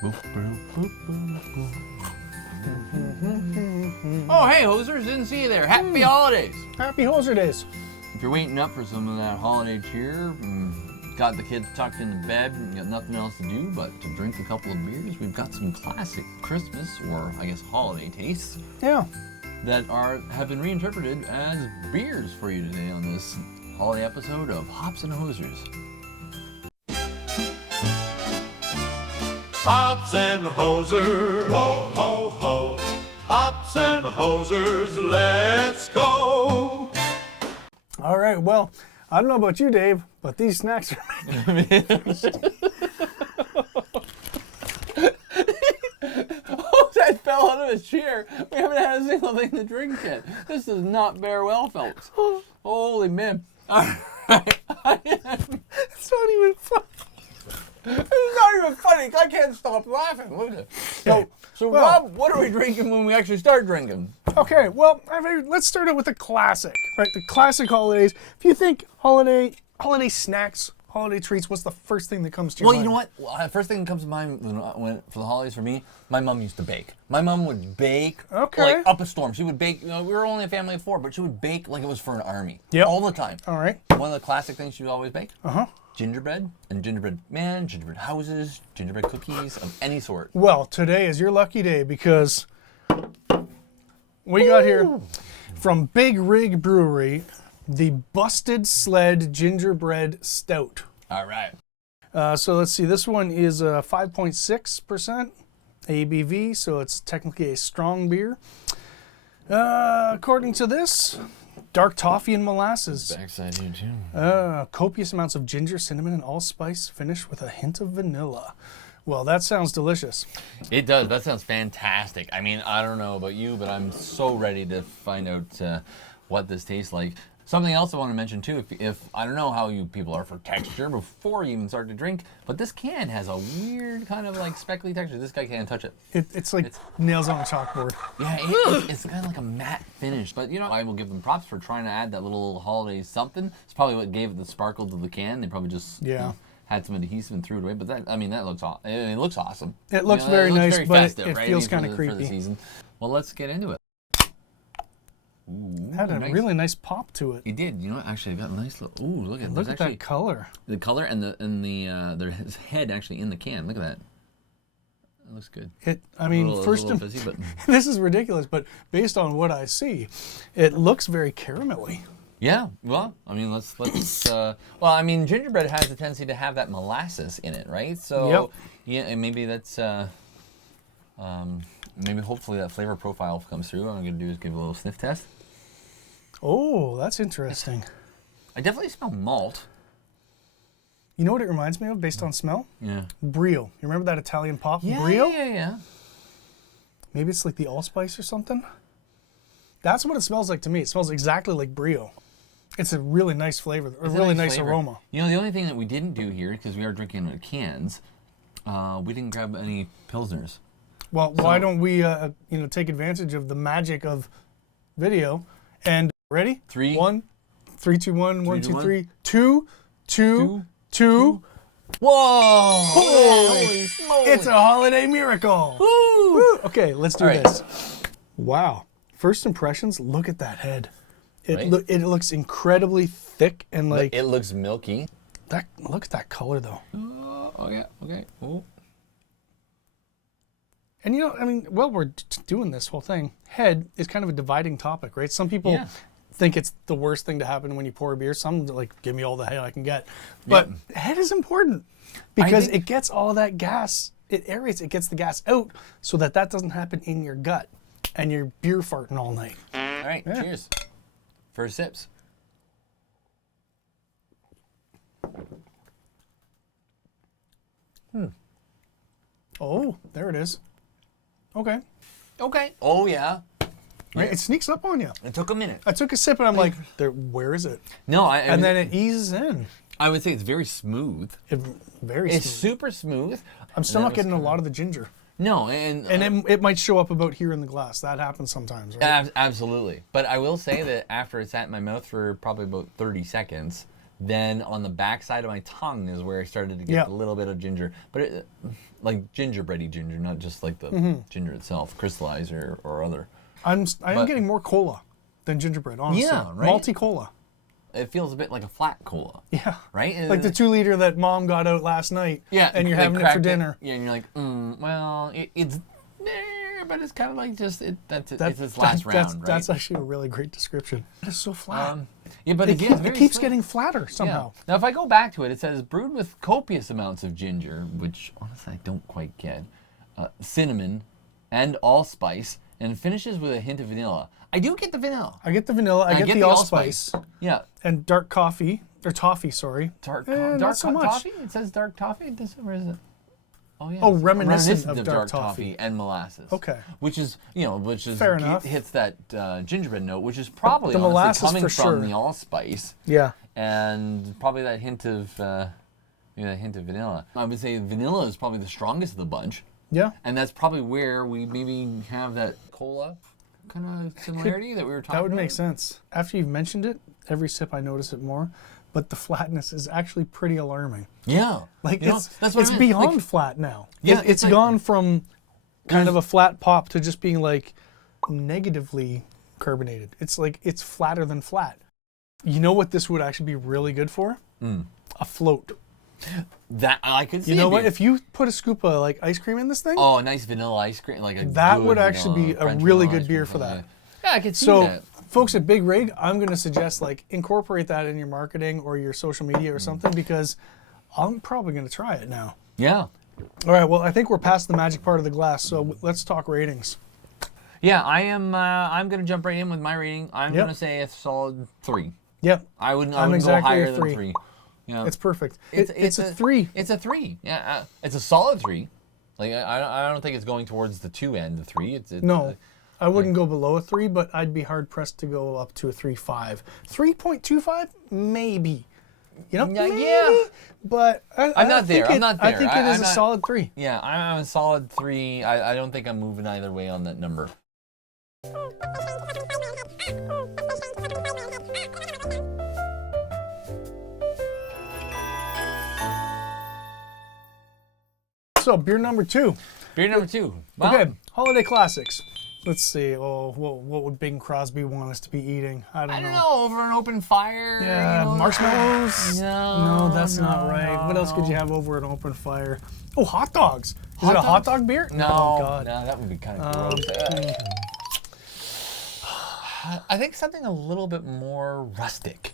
Oh, hey, hosers, didn't see you there. Happy holidays. Happy Hoser Days. If you're waiting up for some of that holiday cheer, got the kids tucked into bed, and got nothing else to do but to drink a couple of beers, we've got some classic Christmas, or I guess holiday tastes, Yeah. that have been reinterpreted as beers for you today on this holiday episode of Hops and Hosers. Hops and hosers, ho, ho, ho. Hops and hosers, let's go. All right. Well, I don't know about you, Dave, but these snacks are Oh, that fell out of his chair. We haven't had a single thing to drink yet. This does not bear well, folks. Holy man. All right. It's not even fun. It's not even funny. I can't stop laughing. Look at it. So Rob, what are we drinking when we actually start drinking? Okay, well, let's start out with the classic, right? The classic holidays. If you think holiday snacks, holiday treats, what's the first thing that comes to your mind? Well, you know what? Well, first thing that comes to mind for the holidays for me, my mom used to bake. My mom would bake like up a storm. She would bake, we were only a family of 4, but she would bake like it was for an army. Yep. All the time. All right. One of the classic things she would always bake. Gingerbread and gingerbread man, gingerbread houses, gingerbread cookies of any sort. Well, today is your lucky day because we got here from Big Rig Brewery, the Busted Sled Gingerbread Stout. All right. So let's see, this one is 5.6% ABV, so it's technically a strong beer. According to this, dark toffee and molasses. Backside here too. Copious amounts of ginger, cinnamon, and allspice, finished with a hint of vanilla. Well, that sounds delicious. It does. That sounds fantastic. I mean, I don't know about you, but I'm so ready to find out what this tastes like. Something else I want to mention too, if I don't know how you people are for texture before you even start to drink, but this can has a weird kind of like speckly texture. This guy can't touch it. It's like nails on a chalkboard. Yeah, it's kind of like a matte finish, but I will give them props for trying to add that little holiday something. It's probably what gave it the sparkle to the can. They probably just had some adhesive and threw it away, but that looks awesome. It looks awesome. It looks very nice, very but festive, it right? feels For kind of the creepy. season. Well, let's get into it. Ooh, Had a nice. really nice pop to it. He did. You know what? Actually, I got a nice little. Ooh, look at that color. The color and his head actually in the can. Look at that. That looks good. Fizzy, but this is ridiculous, but based on what I see, it looks very caramelly. Yeah. Well, I mean, let's. Gingerbread has a tendency to have that molasses in it, right? So yeah, and maybe that's. Maybe hopefully that flavor profile comes through. What I'm gonna do is give a little sniff test. Oh, that's interesting. I definitely smell malt. You know what it reminds me of based on smell? Yeah. Brio. You remember that Italian pop? Yeah, Brio? Yeah. Maybe it's like the allspice or something? That's what it smells like to me. It smells exactly like Brio. It's a really nice flavor, a really nice flavor. aroma. The only thing that we didn't do here, because we are drinking out of cans, we didn't grab any Pilsners. Well, why don't we take advantage of the magic of video and ready? 3, 1, 3, 2, 1, 1, 2, 3, 2, 2, 2. Whoa! Holy smoly! It's a holiday miracle. Woo! Okay, let's do this. Wow. First impressions, look at that head. It looks incredibly thick and like... It looks milky. Look at that color though. Oh yeah, okay. Oh. And while we're doing this whole thing, head is kind of a dividing topic, right? Some people think it's the worst thing to happen when you pour a beer. Some like, give me all the head I can get. But head is important because it gets all that gas. It aerates, it gets the gas out so that doesn't happen in your gut and you're beer farting all night. All right, cheers. First sips. Oh, there it is. Okay. Oh, yeah. Right? It sneaks up on you. It took a minute. I took a sip and I'm like, where is it? No, and then it eases in. I would say it's very smooth. It's super smooth. I'm still not getting a lot of the ginger. No, and it might show up about here in the glass. That happens sometimes, right? Absolutely. But I will say that after it sat in my mouth for probably about 30 seconds, then on the back side of my tongue is where I started to get a little bit of ginger. But like gingerbready ginger, not just like the ginger itself, crystallized or other. I am getting more cola than gingerbread, honestly. Yeah, right? Malty cola. It feels a bit like a flat cola. Yeah. Right? Like the 2 liter that Mom got out last night. Yeah. And you're they having it for cracked dinner. Yeah, and you're like, well, it's there, but it's kind of like just, it's its last round, right? That's actually a really great description. It's so flat. Yeah, but it again, keeps getting flatter somehow. Yeah. Now, if I go back to it, it says brewed with copious amounts of ginger, which honestly I don't quite get, cinnamon, and allspice, and finishes with a hint of vanilla. I do get the vanilla. I get the vanilla. I get the allspice. Yeah. And dark coffee, or toffee, sorry. Dark not so much. toffee? It says dark toffee? Where is it? Oh, yeah. Oh, it's reminiscent of dark toffee. And molasses. Okay. Which is Fair enough. hits that gingerbread note, which is probably The honestly molasses coming for from sure. the allspice. Yeah. And probably that hint of vanilla. I would say vanilla is probably the strongest of the bunch. Yeah. And that's probably where we maybe have that cola kind of similarity that we were talking about. That would make sense. After you've mentioned it, every sip I notice it more. But the flatness is actually pretty alarming. Yeah. Like that's what it's I meant. beyond Like, flat now. Yeah, It's like, gone from kind of a flat pop to just being like negatively carbonated. It's like it's flatter than flat. You know what this would actually be really good for? A float. that I could see. You know it what? being- If you put a scoop of like ice cream in this thing, Oh, a nice vanilla ice cream, like a that good would actually be a French really vanilla good ice beer cream, for that. Yeah, I could see so that. folks at Big Rig, I'm going to suggest like incorporate that in your marketing or your social media or something because I'm probably going to try it now. Yeah. All right, well, I think we're past the magic part of the glass, so let's talk ratings. Yeah, I am. I'm gonna jump right in with my rating. I'm Yep. gonna say a solid 3. Yep, I wouldn't go exactly higher a than 3. 3. Yeah. it's perfect. It's a 3. It's a 3. Yeah, it's a solid 3. Like I don't think it's going towards the 2 end, the 3. It's No, I wouldn't go below a 3, but I'd be hard pressed to go up to a 3.5. 3.25, maybe. You know, Yeah, maybe, yeah. But I'm not there. I'm not there. I think it is I'm a not- solid 3. Yeah, I'm a solid 3. I don't think I'm moving either way on that number. So beer number 2. Beer number 2. Well, Okay, holiday classics. Let's see. Oh, what would Bing Crosby want us to be eating? I don't know. over an open fire. Yeah, marshmallows. No, that's not right. What else could you have over an open fire? Oh, hot dogs. Is it a hot dog beer? No, Oh, God. no, that would be kind of gross. I think something a little bit more rustic.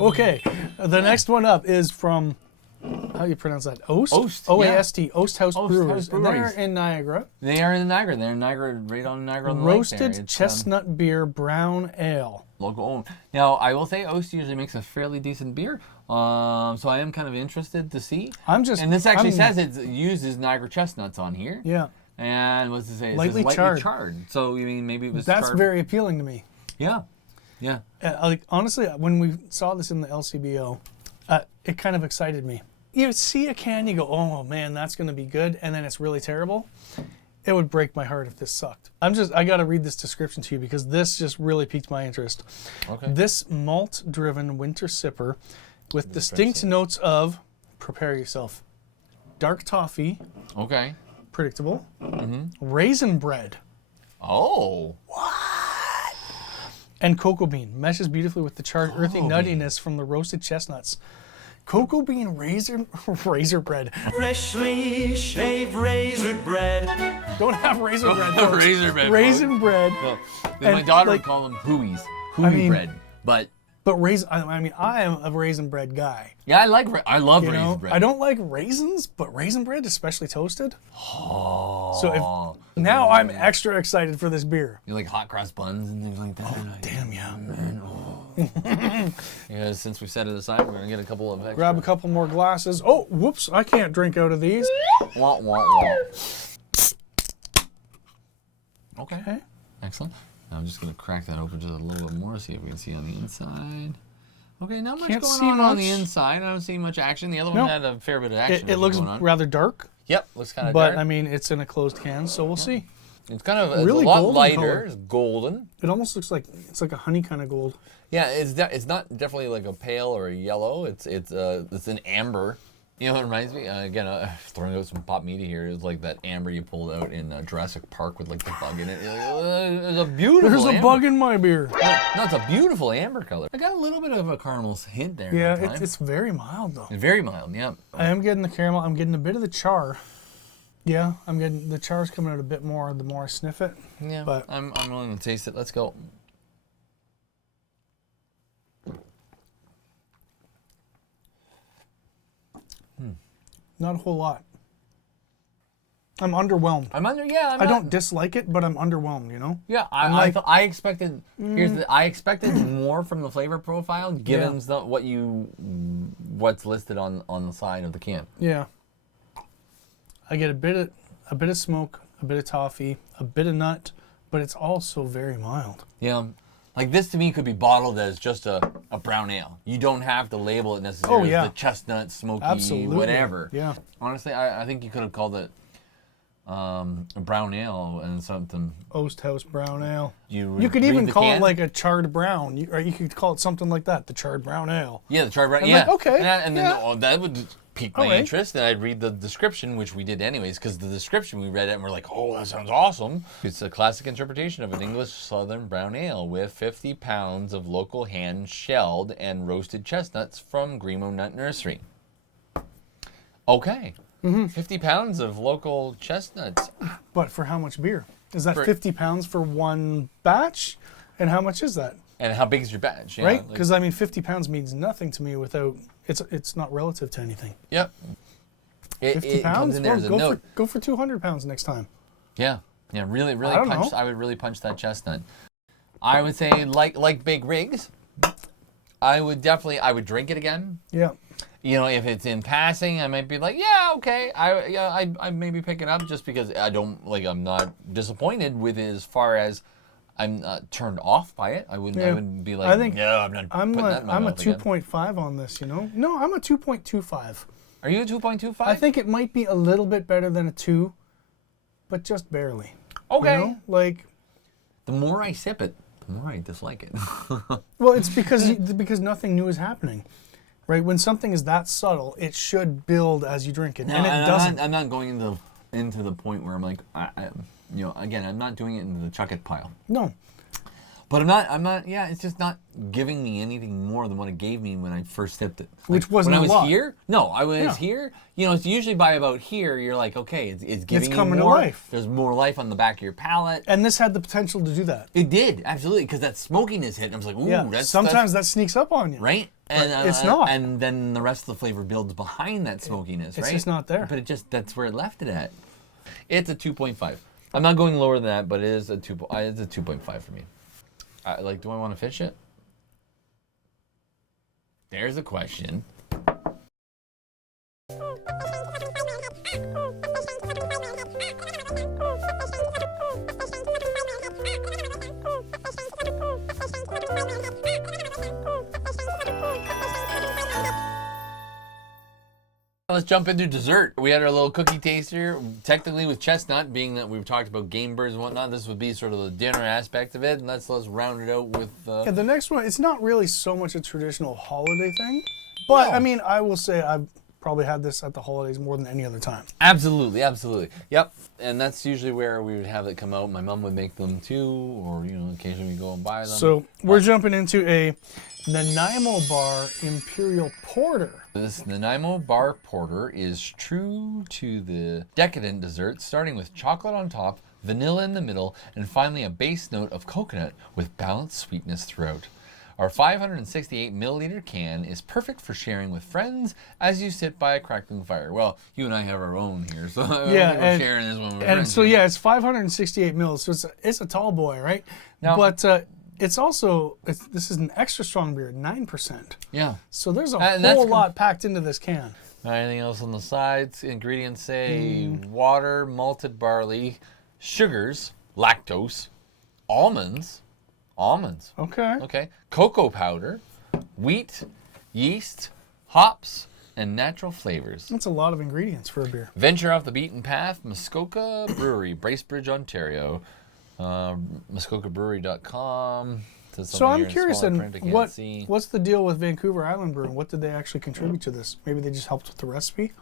Okay, the next one up is from, how do you pronounce that? Oast? Oast, O-A-S-T, Oast House Oast Brewers. House And they're Breweries. in Niagara. They are in Niagara. They're in Niagara, right on Niagara on the lake there. Roasted chestnut beer brown ale. Local owned. Now, I will say Oast usually makes a fairly decent beer. So I am kind of interested to see. I'm just... And this actually I'm- says it uses Niagara chestnuts on here. Yeah, And what's it say? It says Lightly charred. So, I mean, maybe it was that's charred. very appealing to me. Yeah. Yeah. Like honestly, when we saw this in the LCBO, it kind of excited me. You see a can, you go, "Oh man, that's going to be good," and then it's really terrible. It would break my heart if this sucked. I got to read this description to you because this just really piqued my interest. Okay. This malt-driven winter sipper with distinct notes of, prepare yourself, dark toffee, Okay. predictable, raisin bread, Oh. and cocoa bean. Meshes beautifully with the charred earthy Cocoa bean. nuttiness from the roasted chestnuts. Cocoa bean razor bread. Freshly shaved razor bread. Don't have razor bread. folks. Razor bread, Raisin bread. No. Then my And, daughter like- would call them hooies. Hooey mean- bread. But But raisin. I mean, I am a raisin bread guy. yeah, I love You raisin know, bread. I don't like raisins, but raisin bread, especially toasted. Oh. So now I'm extra excited for this beer. You like hot cross buns and things like that? Damn yeah. Yeah, since we set it aside, we're gonna get a couple of extra. Grab a couple more glasses. Oh, whoops! I can't drink out of these. Want. Okay. Okay. Excellent. Now I'm just gonna crack that open just a little bit more, see if we can see on the inside. Okay, not much Can't going see on the much. inside. I don't see much action. The other No. one had a fair bit of action. It looks going on. rather dark, Yep, looks kind of but dark. I mean, it's in a closed can, so we'll see. It's kind of really a lot golden lighter. color. It's golden. It almost looks like it's like a honey kind of gold. Yeah, it's not definitely like a pale or a yellow. It's an amber You know what it reminds me? Again, throwing out some pop media here. It's like that amber you pulled out in Jurassic Park with like the bug in it. It's a beautiful There's a amber. bug in my beer. No, it's a beautiful amber color. I got a little bit of a caramel hint there. Yeah, it's very mild though. Very mild, yeah. I am getting the caramel. I'm getting a bit of the char. Yeah, I'm getting the char's coming out a bit more the more I sniff it. Yeah, but I'm willing to taste it. Let's go. Not a whole lot. I'm underwhelmed. I don't dislike it, but I'm underwhelmed. You know. Yeah, I expected. I expected more from the flavor profile, given what's listed on the side of the can. Yeah. I get a bit of smoke, a bit of toffee, a bit of nut, but it's also very mild. Yeah. Like this to me could be bottled as just a brown ale. You don't have to label it necessarily as the chestnut, smoky, whatever. Yeah. Honestly, I think you could have called it a brown ale and something. Oast House Brown Ale. You could even call it like a charred brown, or you could call it something like that, the charred brown ale. Yeah, the charred brown. Like, okay. And then that would pique my interest, and I'd read the description, which we did anyways, because the description we read it and we're like, oh, that sounds awesome. It's a classic interpretation of an English Southern brown ale with 50 pounds of local hand-shelled and roasted chestnuts from Grimo Nut Nursery. Okay. 50 pounds of local chestnuts. But for how much beer? Is that 50 pounds for one batch? And how much is that? And how big is your batch? Yeah, right? Because, 50 pounds means nothing to me without... It's not relative to anything. Yep. 50 pounds? Comes in there as a note. Go for 200 pounds next time. Yeah. Yeah, really punch. I would really punch that chestnut. I would say, like Big Rigs, I would drink it again. Yeah. You know, if it's in passing, I might be like, yeah, okay. I maybe pick it up just because I'm not disappointed with it as far as I'm not turned off by it. I wouldn't be like, I'm not putting that in my mouth again. 2.5 on this, you know? No, I'm a 2.25. Are you a 2.25? I think it might be a little bit better than a 2, but just barely. Okay. You know? Like, the more I sip it, the more I dislike it. Well, it's because nothing new is happening. Right? When something is that subtle, it should build as you drink it, and it doesn't. I'm not going into the point where I'm like, again, I'm not doing it into the chuck it pile. No. But I'm not, it's just not giving me anything more than what it gave me when I first sipped it. Which wasn't a lot. When I was here, here, it's usually by about here, you're like, okay, it's giving you coming more. To life. There's more life on the back of your palate. And this had the potential to do that. It did, absolutely, because that smokiness hit, and I was like, ooh, sometimes that sneaks up on you. Right? And it's not. And then the rest of the flavor builds behind that smokiness, right? It's just not there. But that's where it left it at. It's a 2.5. I'm not going lower than that, but it is it's a 2.5 for me. Do I want to fish it? There's a question. Let's jump into dessert. We had our little cookie taster, technically with chestnut, being that we've talked about game birds and whatnot. This would be sort of the dinner aspect of it, and let's round it out with... the next one, it's not really so much a traditional holiday thing, but I will say I've probably had this at the holidays more than any other time. Absolutely. Yep, and that's usually where we would have it come out. My mom would make them too, or occasionally we go and buy them. So we're jumping into a Nanaimo Bar Imperial Porter. This Nanaimo Bar Porter is true to the decadent dessert, starting with chocolate on top, vanilla in the middle, and finally a base note of coconut with balanced sweetness throughout. Our 568 milliliter can is perfect for sharing with friends as you sit by a crackling fire. Well, you and I have our own here, so we're sharing this one with friends. And so it's 568 mils, so it's a tall boy, right? Now, but it's also this is an extra strong beer, 9%. Yeah. So there's a whole lot packed into this can. Anything else on the sides? Ingredients say water, malted barley, sugars, lactose, almonds. Okay. Cocoa powder, wheat, yeast, hops, and natural flavors. That's a lot of ingredients for a beer. Venture off the beaten path, Muskoka Brewery, Bracebridge, Ontario. MuskokaBrewery.com. to So something I'm here in curious, smaller then, print I can't what see. what's the deal with Vancouver Island Brewing? What did they actually contribute to this? Maybe they just helped with the recipe?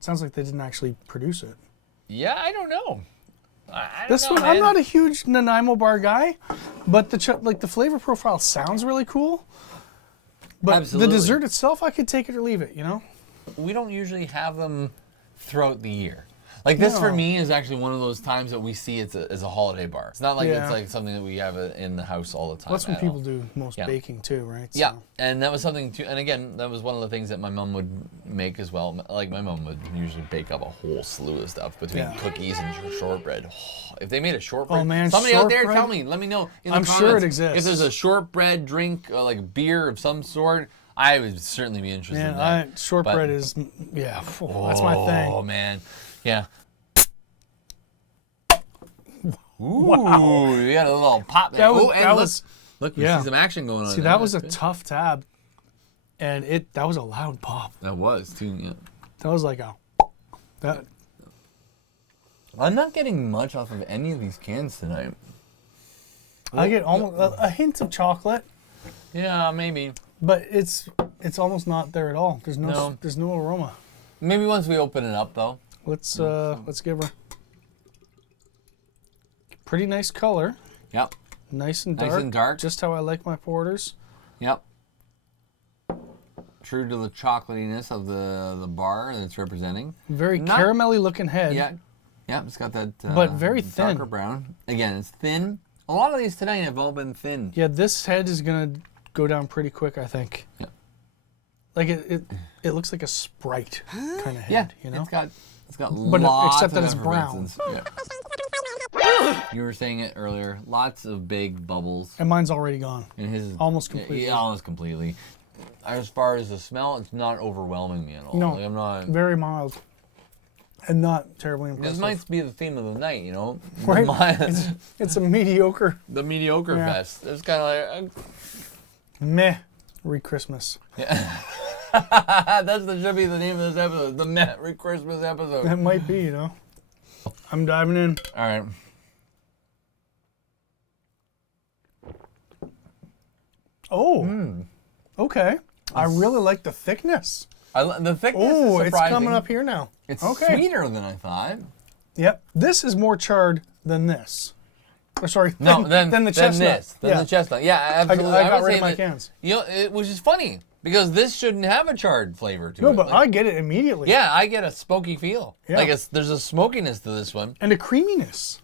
Sounds like they didn't actually produce it. Yeah, I don't know. I don't This know, one, man. I'm not a huge Nanaimo bar guy, but the flavor profile sounds really cool. But Absolutely. the dessert itself, I could take it or leave it, you know? We don't usually have them throughout the year. Like this for No. me is actually one of those times that we see it as a holiday bar. It's not like Yeah. it's like something that we have in the house all the time. That's when at people all. do most Yeah. baking too, right? Yeah, So- and that was something too. And again, that was one of the things that my mom would make as well. Like my mom would usually bake up a whole slew of stuff between Yeah. cookies and shortbread. If they made a shortbread, Oh, man, somebody out there shortbread? tell me. Let me know in the I'm comments. sure it exists. If there's a shortbread drink, like beer of some sort, I would certainly be interested in that. Man, shortbread But- is, yeah, that's my thing. Oh man, yeah. Ooh, Wow. we got a little pop there. That was- oh, and that look, was- look, we yeah. see some action going on. See, there. that was a That's good. tough tab, and that was a loud pop. That was too. Yeah. That was like that. I'm not getting much off of any of these cans tonight. I get almost a hint of chocolate, Yeah, maybe. but it's almost not there at all. There's No. no aroma. Maybe once we open it up, though. Let's give her pretty nice color, Yep. nice and Nice dark, and dark. just how I like my porters. Yep. True to the chocolatiness of the bar that it's representing. Very Not- caramelly looking head. Yeah. Yep, it's got that But very darker thin. brown. Again, it's thin. A lot of these tonight have all been thin. Yeah, this head is gonna go down pretty quick, I think. Yeah. Like it looks like a Sprite kind of head, Yeah, you know. it's got But lots except that of it's brown. effervescence. Yeah. You were saying it earlier. Lots of big bubbles. And mine's already gone. And his is Almost completely. Yeah, almost completely. As far as the smell, it's not overwhelming me at all. No, Like, I'm not. very mild, and not terribly impressive. This might be the theme of the night, you know. Right? The, It's a mediocre, the mediocre Yeah. fest. It's kind of like. meh, Christmas. That should be the name of this episode. The Merry Christmas episode. That might be, you know. I'm diving in. All right. Oh, okay. I really like the thickness. The thickness Oh, is it's surprising. coming up here now. It's Okay. sweeter than I thought. Yep. This is more charred than this. Or sorry, No, than the chestnut. the chestnut. Yeah, absolutely. I got would rid say of my that- cans. You know, which is funny because this shouldn't have a charred flavor to No, it. but Like, I get it immediately. yeah, I get a smoky feel. Yeah. Like there's a smokiness to this one. And a creaminess.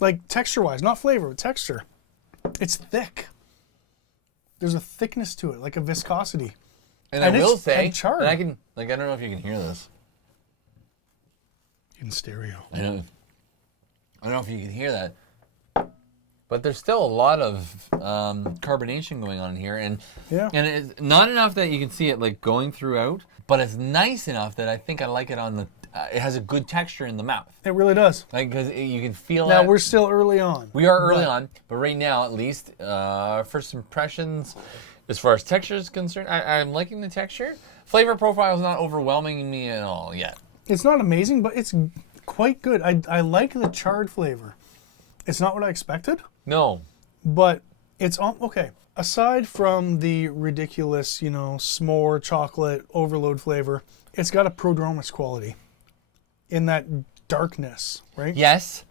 Like texture-wise, not flavor, but texture. It's thick. There's a thickness to it, like a viscosity. And And I will it's- say, and charred. and I can I don't know if you can hear this. In stereo. I don't know if you can hear that. But there's still a lot of carbonation going on here, and Yeah. and it's not enough that you can see it like going throughout, but it's nice enough that I think I like it on the. It has a good texture in the mouth, It really does. like because you can feel Now that. we're still early on. We are early but- on, but right now at least, first impressions, as far as texture is concerned, I'm liking the texture. Flavor profile is not overwhelming me at all yet. It's not amazing, but it's quite good. I like the charred flavor. It's not what I expected, No, but it's okay. Aside from the ridiculous, s'more chocolate overload flavor, it's got a prodromus quality in that darkness, right? yes,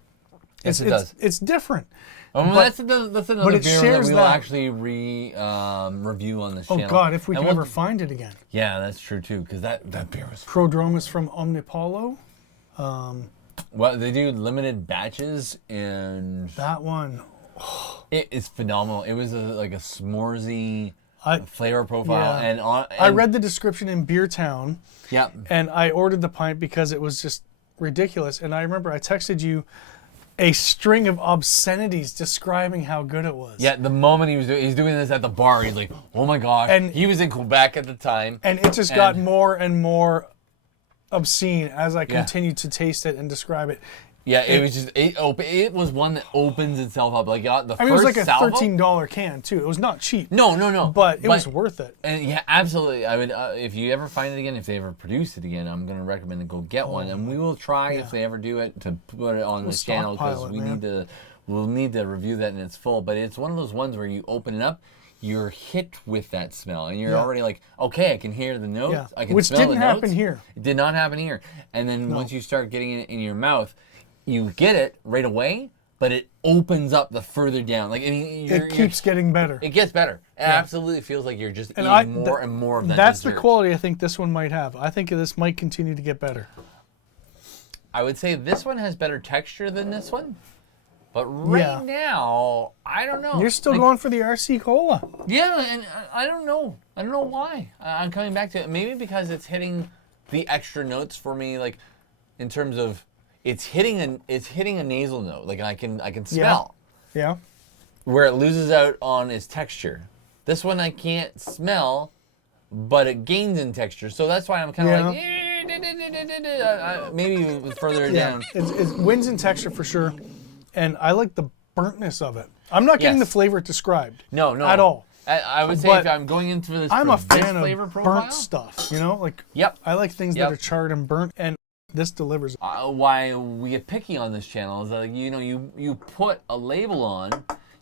yes it does. It's different. Well, but- that's another but it beer that shares we will that. actually review on this Oh channel. God, if we And can we'll- ever find it again. Yeah, that's true too, because that beer was. Prodromus from Omnipolo. Well, they do limited batches, and That one. it is phenomenal. It was like a s'moresy I flavor profile, Yeah. and I read the description in Beer Town, Yeah, and I ordered the pint because it was just ridiculous. And I remember I texted you a string of obscenities describing how good it was. yeah. The moment he's doing this at the bar, he's like, "Oh my gosh!" And- he was in Quebec at the time. And it just got And- more and more obscene as I Yeah. continued to taste it and describe it. Yeah, it was just it was one that opens itself up like the I mean, first it was like a salvo. $13 can too. It was not cheap, No, but it was worth it. And yeah, absolutely. I would if you ever find it again, if they ever produce it again, I'm gonna recommend to go get one, and we will try if they ever do it to put it on the channel because stockpile it, we man. need to we'll need to review that in its full. But it's one of those ones where you open it up, you're hit with that smell, and you're already like, okay, I can hear the notes. Yeah. I can Which smell didn't the happen notes. here. It did not happen here. And then once you start getting it in your mouth, you get it right away, but it opens up the further down. Like It keeps getting better. It gets better. It absolutely feels like you're just eating more and more of that That's dessert. the quality I think this one might have. I think this might continue to get better. I would say this one has better texture than this one. But right now, I don't know. You're still going for the RC Cola. Yeah, and I don't know. I don't know why. I'm coming back to it. Maybe because it's hitting the extra notes for me, like in terms of it's hitting a nasal note. Like I can smell. Yeah. Where it loses out on its texture. This one I can't smell, but it gains in texture. So that's why I'm kind of like maybe further down. It wins in texture for sure. And I like the burntness of it. I'm not getting the flavor described. No. At all. I would say if I'm going into this, I'm a fan of flavor profile, burnt stuff. You know, like I like things that are charred and burnt, and this delivers. Why we get picky on this channel is that you put a label on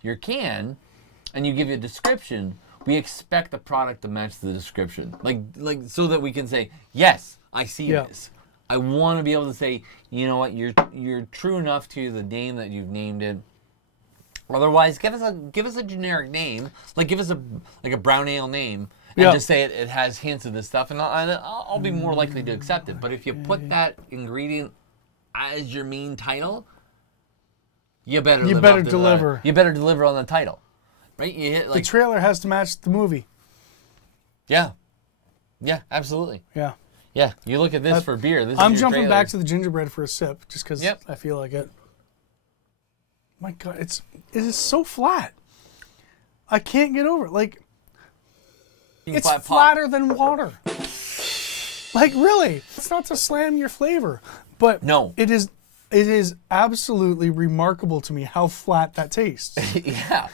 your can, and you give it a description. We expect the product to match the description, like so that we can say yes, I see this. I want to be able to say, you know what, you're true enough to the name that you've named it. Otherwise, give us a generic name, like give us a brown ale name, and just say it has hints of this stuff, and I'll be more likely to accept it. But if you put that ingredient as your main title, you better deliver. You better deliver on the title, right? You hit The trailer has to match the movie. Yeah, absolutely. Yeah. Yeah, you look at this for beer. I'm jumping back to the gingerbread for a sip, just because I feel like it. My God, it is so flat. I can't get over it. Like, it's flatter than water. Like, really, it's not to slam your flavor, but it is absolutely remarkable to me how flat that tastes. Yeah.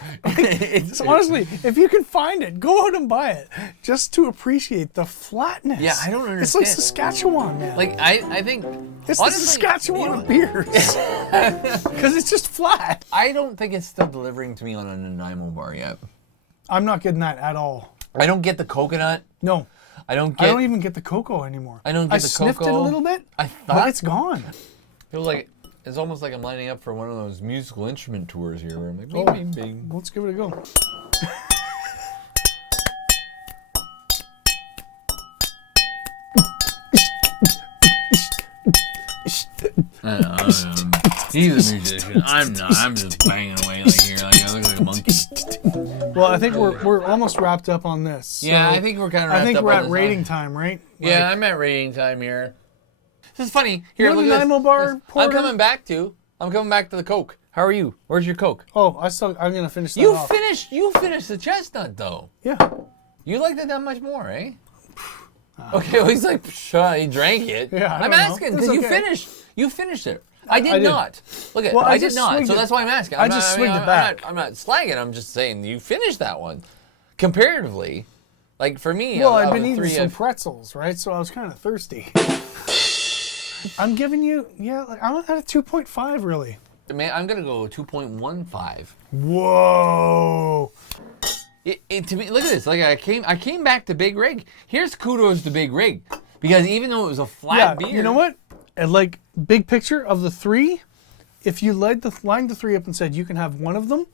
So honestly, if you can find it, go out and buy it just to appreciate the flatness. Yeah, I don't understand. It's like Saskatchewan, man. Like, I think... It's honestly, the Saskatchewan of beers. Because it's just flat. I don't think it's still delivering to me on a Nanaimo bar yet. I'm not getting that at all. I don't get the coconut. No. I don't even get the cocoa anymore. I don't get the cocoa. I sniffed it a little bit, but it's gone. Feels like it's almost like I'm lining up for one of those musical instrument tours here where I'm like, bing. Let's give it a go. He's a musician. I'm not. I'm just banging away like here. Like I look like a monkey. Well, I think we're almost wrapped up on this. Yeah, so I think we're kind of wrapped up. I think we're at rating time, right? Yeah, I'm at rating time here. This is funny. Here, look at Nanaimo bar porter? I'm coming back to the Coke. How are you? Where's your Coke? Oh, I'm gonna finish that off. You finished the chestnut though. Yeah. You liked it that much more, eh? Okay, well, he's like, sure, he drank it. Yeah, I'm asking because you finished it. I did not. Look at well, I did not. So that's why I'm asking. I just swinged it back. I'm not slagging. I'm just saying you finished that one. Comparatively, like for me, well, I've been eating some pretzels, right? So I was kind of thirsty. I'm giving you, I'm at a 2.5 really. Man, I'm gonna go 2.15. Whoa. To me, look at this. Like I came back to Big Rig. Here's kudos to Big Rig because even though it was a flat beer, you know what? And like big picture of the three, if you lined the three up and said you can have one of them,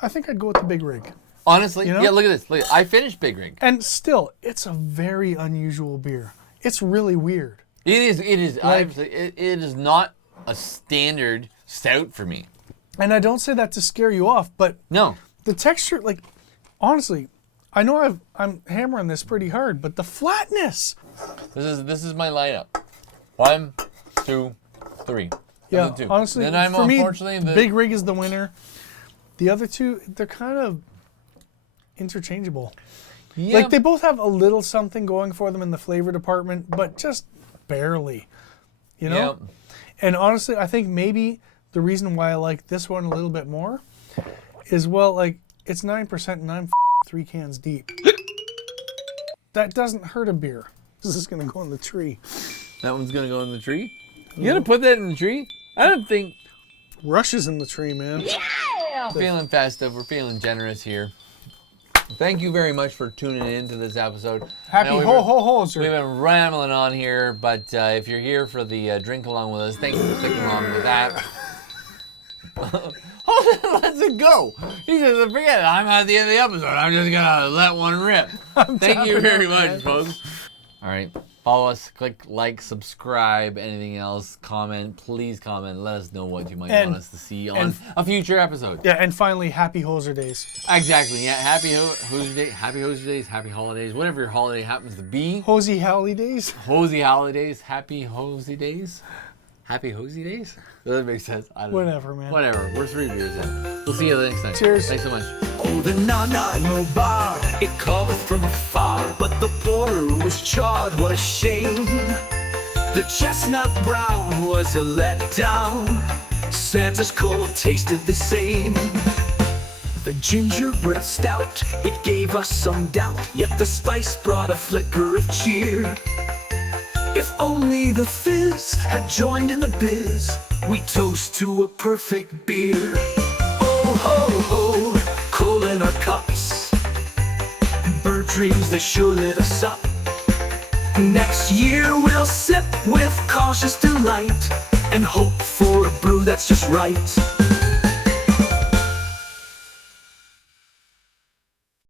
I think I'd go with the Big Rig. Honestly, yeah. Look at this. Look, I finished Big Rig, and still, it's a very unusual beer. It's really weird. It is. It is not a standard stout for me. And I don't say that to scare you off, but no, the texture, like, honestly, I know I'm hammering this pretty hard, but the flatness. This is my lineup. 1, 2, 3. Yeah, two. honestly, Nanaimo, for me, unfortunately, Big Rig is the winner. The other two, they're kind of interchangeable. Yeah. Like, they both have a little something going for them in the flavor department, but just barely, you know? Yeah. And honestly, I think maybe the reason why I like this one a little bit more is, well, like, it's 9% and I'm 3 cans deep. That doesn't hurt a beer. This is going to go in the tree. That one's going to go in the tree? You going to put that in the tree? I don't think... Rushes in the tree, man. Feeling festive. We're feeling generous here. Thank you very much for tuning in to this episode. Happy Now, ho-ho-hos. We've been rambling on here, but if you're here for the drink along with us, thanks for sticking along with that. Let's it go. He says, forget it. I'm at the end of the episode. I'm just going to let one rip. Thank you very much, folks. All right. Follow us, click like, subscribe, anything else, comment. Please comment. Let us know what you might want us to see on a future episode. Yeah, and finally, happy Hoser Days. Exactly. Yeah, happy Hoser Days, happy Hoser Days, happy holidays, whatever your holiday happens to be. Hosey Holidays. Hosey holidays, happy Hosey days. Happy Hosey days? Does that make sense? I don't know. Whatever, man. Whatever. We're 3 beers in. We'll see you next time. Cheers. Thanks so much. Oh, the Nanaimo bar, it cometh from afar, but the porter was charred, what a shame. The Chestnut Brown was a letdown, Santa's cold tasted the same. The Gingerbread Stout, it gave us some doubt, yet the spice brought a flicker of cheer. If only the fizz had joined in the biz, we toast to a perfect beer. Oh ho ho, coal in our cups, bird dreams that sure lit us up. Next year we'll sip with cautious delight, and hope for a brew that's just right.